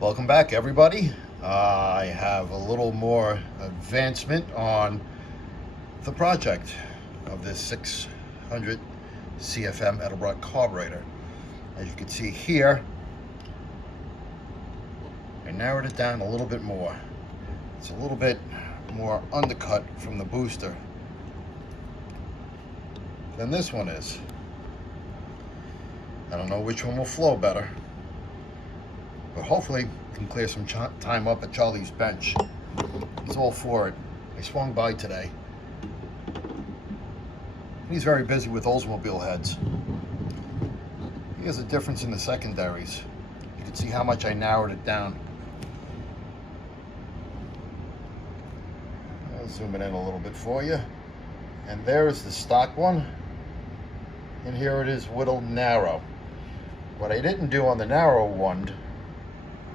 Welcome back, everybody. I have a little more advancement on the project of this 600 CFM Edelbrock carburetor. As you can see here, I narrowed it down a little bit more. It's a little bit more undercut from the booster than this one is. I don't know which one will flow better, but hopefully we can clear some time up at Charlie's bench. He's all for it. I swung by today. He's very busy with Oldsmobile heads. He has a difference in the secondaries. You can see how much I narrowed it down. I'll zoom it in a little bit for you. And there's the stock one. And here it is whittled narrow. What I didn't do on the narrow one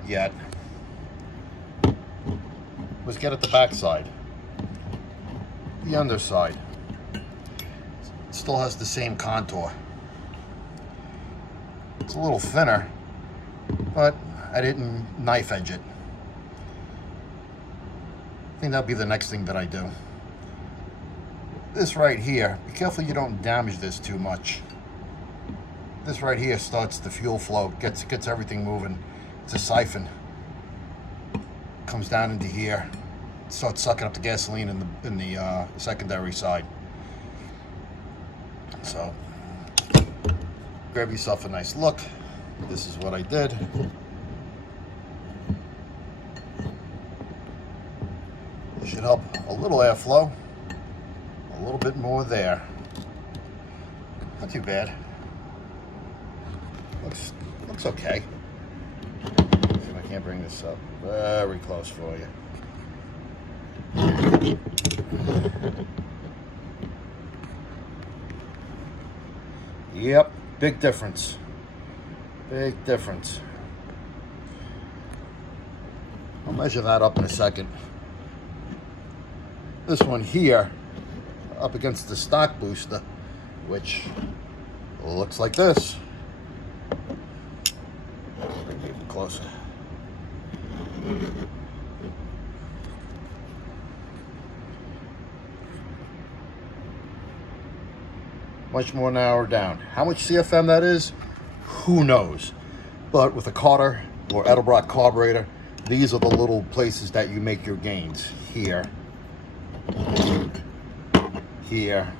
yet was get at the back side, the underside. It still has the same contour. It's a little thinner, but I didn't knife edge it. I think that'll be the next thing that I do. This right here, be careful you don't damage this too much. This right here starts the fuel flow, gets everything moving. It's a siphon. Comes down into here, starts sucking up the gasoline in the secondary side. So grab yourself a nice look. This is what I did. This should help a little airflow. A little bit more there. Not too bad. Looks okay. See if I can't bring this up very close for you. Yep, big difference. Big difference. I'll measure that up in a second. This one here, up against the stock booster, which looks like this. Bring it even closer. Much more narrowed down. How much CFM that is, who knows? But with a Carter or Edelbrock carburetor, these are the little places that you make your gains. Here. Here.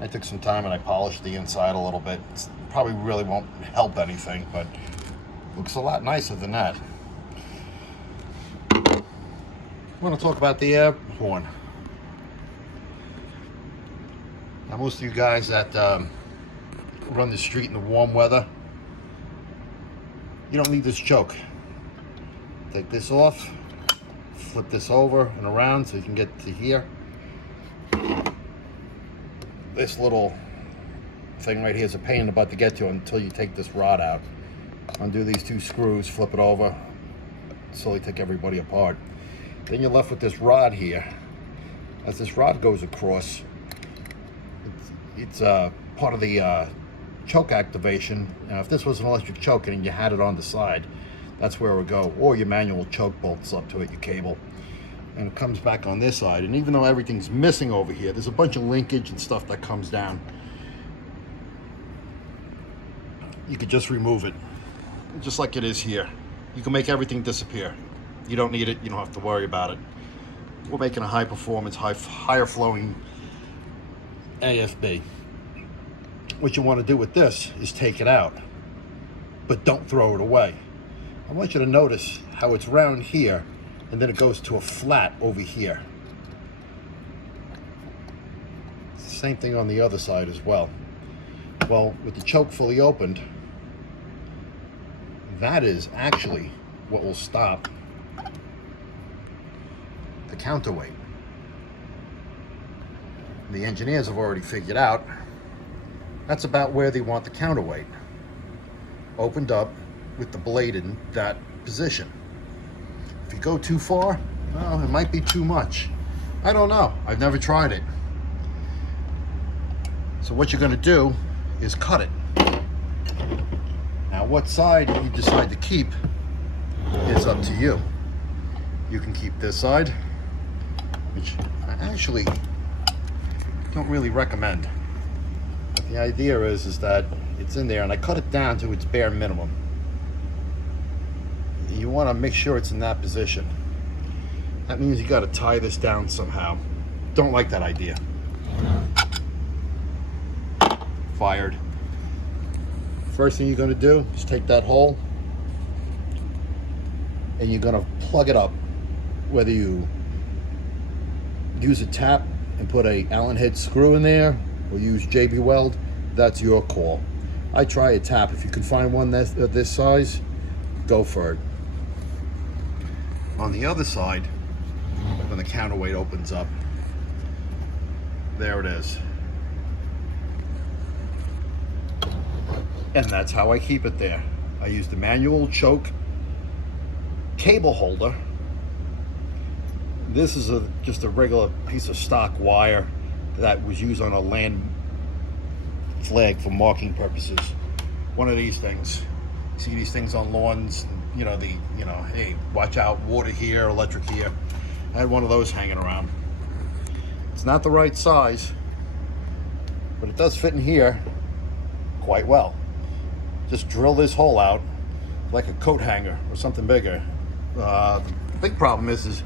I took some time and I polished the inside a little bit. It probably really won't help anything, but looks a lot nicer than that. I want to talk about the air horn. Now, most of you guys that run the street in the warm weather, you don't need this choke. Take this off, flip this over and around so you can get to here. This little thing right here is a pain in the butt to get to until you take this rod out. Undo these two screws, flip it over, slowly take everybody apart. Then you're left with this rod here. As this rod goes across, it's part of the choke activation. Now, if this was an electric choke and you had it on the side, that's where it would go. Or your manual choke bolts up to it, your cable. And it comes back on this side. And even though everything's missing over here, there's a bunch of linkage and stuff that comes down. You could just remove it, just like it is here. You can make everything disappear. You don't need it, you don't have to worry about it. We're making a high performance, higher flowing AFB. What you want to do with this is take it out, but don't throw it away. I want you to notice how it's round here and then it goes to a flat over here. It's the same thing on the other side as well. Well, with the choke fully opened, that is actually what will stop the counterweight. The engineers have already figured out that's about where they want the counterweight. Opened up with the blade in that position. If you go too far, well, it might be too much. I don't know. I've never tried it. So what you're going to do is cut it. Now, what side you decide to keep is up to you. You can keep this side, which I actually don't really recommend. But the idea is that it's in there, and I cut it down to its bare minimum. You want to make sure it's in that position. That means you got to tie this down somehow. Don't like that idea. Fired. First thing you're going to do is take that hole and you're going to plug it up. Whether you use a tap and put a Allen head screw in there or use JB Weld, that's your call. I try a tap. If you can find one that's this size, go for it. On the other side, when the counterweight opens up, there it is. And that's how I keep it there. I use the manual choke cable holder. This is just a regular piece of stock wire that was used on a land flag for marking purposes. One of these things. You see these things on lawns, hey, watch out, water here, electric here. I had one of those hanging around. It's not the right size, but it does fit in here quite well. Just drill this hole out like a coat hanger or something bigger. The big problem is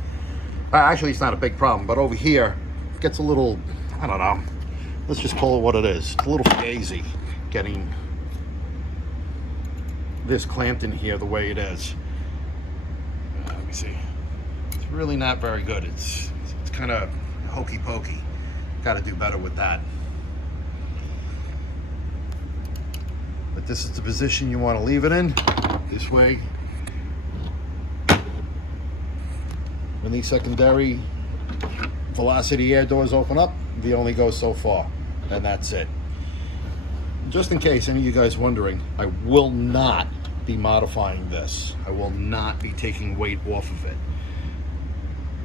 actually it's not a big problem, but over here it gets a little, I don't know, let's just call it what it is. It's a little fugazi getting this clamped in here the way it is. Let me see. It's really not very good. It's kind of hokey pokey. Got to do better with that. But this is the position you want to leave it in. This way, when these secondary velocity air doors open up, they only go so far, and that's it. Just in case any of you guys wondering, I will not be modifying this. I will not be taking weight off of it.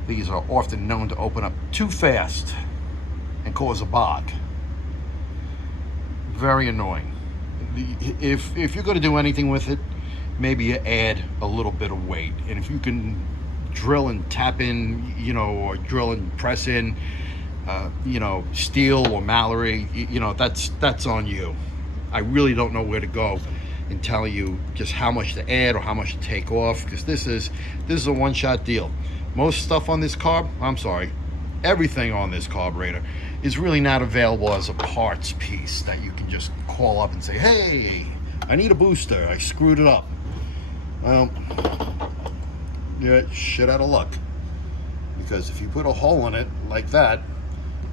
These are often known to open up too fast and cause a bog. Very annoying. If you're going to do anything with it, maybe you add a little bit of weight. And if you can drill and tap in, or drill and press in, steel or Mallory, that's on you. I really don't know where to go in telling you just how much to add or how much to take off, because this is a one-shot deal. Most stuff on this everything on this carburetor is really not available as a parts piece that you can just call up and say, hey, I need a booster, I screwed it up. Well, you're shit out of luck, because if you put a hole in it like that,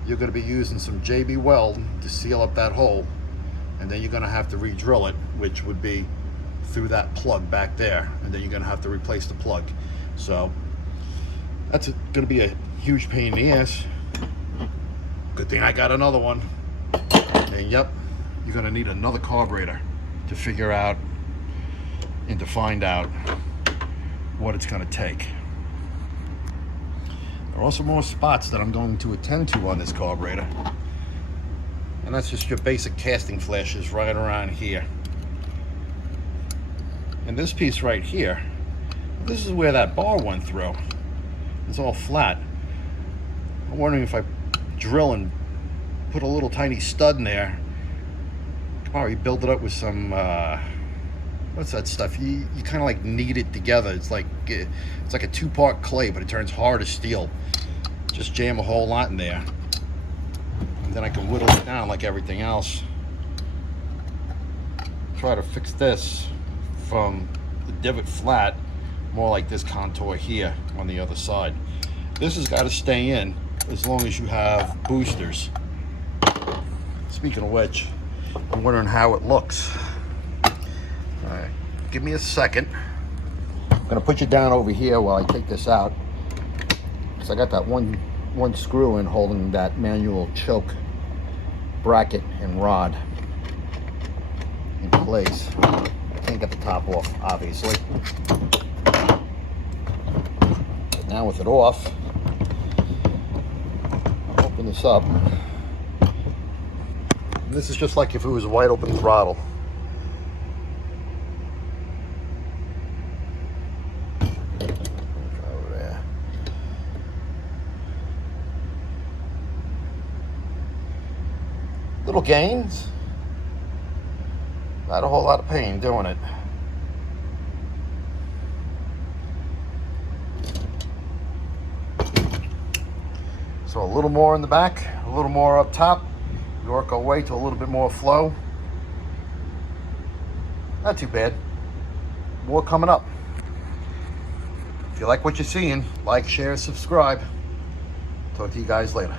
you're going to be using some JB Weld to seal up that hole, and then you're going to have to re-drill it, which would be through that plug back there, and then you're going to have to replace the plug. So that's going to be a huge pain in the ass. Good thing I got another one. And yep, you're going to need another carburetor to figure out and to find out what it's going to take. There are also more spots that I'm going to attend to on this carburetor, and that's just your basic casting flashes right around here. And this piece right here, this is where that bar went through. It's all flat. I'm wondering if I drill and put a little tiny stud in there. You build it up with some what's that stuff? You kind of like knead it together. It's like a two-part clay, but it turns hard as steel. Just jam a whole lot in there, and then I can whittle it down like everything else. Try to fix this from the divot flat, more like this contour here on the other side. This has got to stay in as long as you have boosters. Speaking of which, I'm wondering how it looks. All right, give me a second. I'm gonna put you down over here while I take this out, because I got that one screw in holding that manual choke bracket and rod in place. I can't get the top off, obviously. But now with it off, I'll open this up. And this is just like if it was a wide open throttle. Over there. Little gains. Not a whole lot of pain doing it. So a little more in the back, a little more up top. We work our way to a little bit more flow. Not too bad. More coming up. If you like what you're seeing, like, share, subscribe. Talk to you guys later.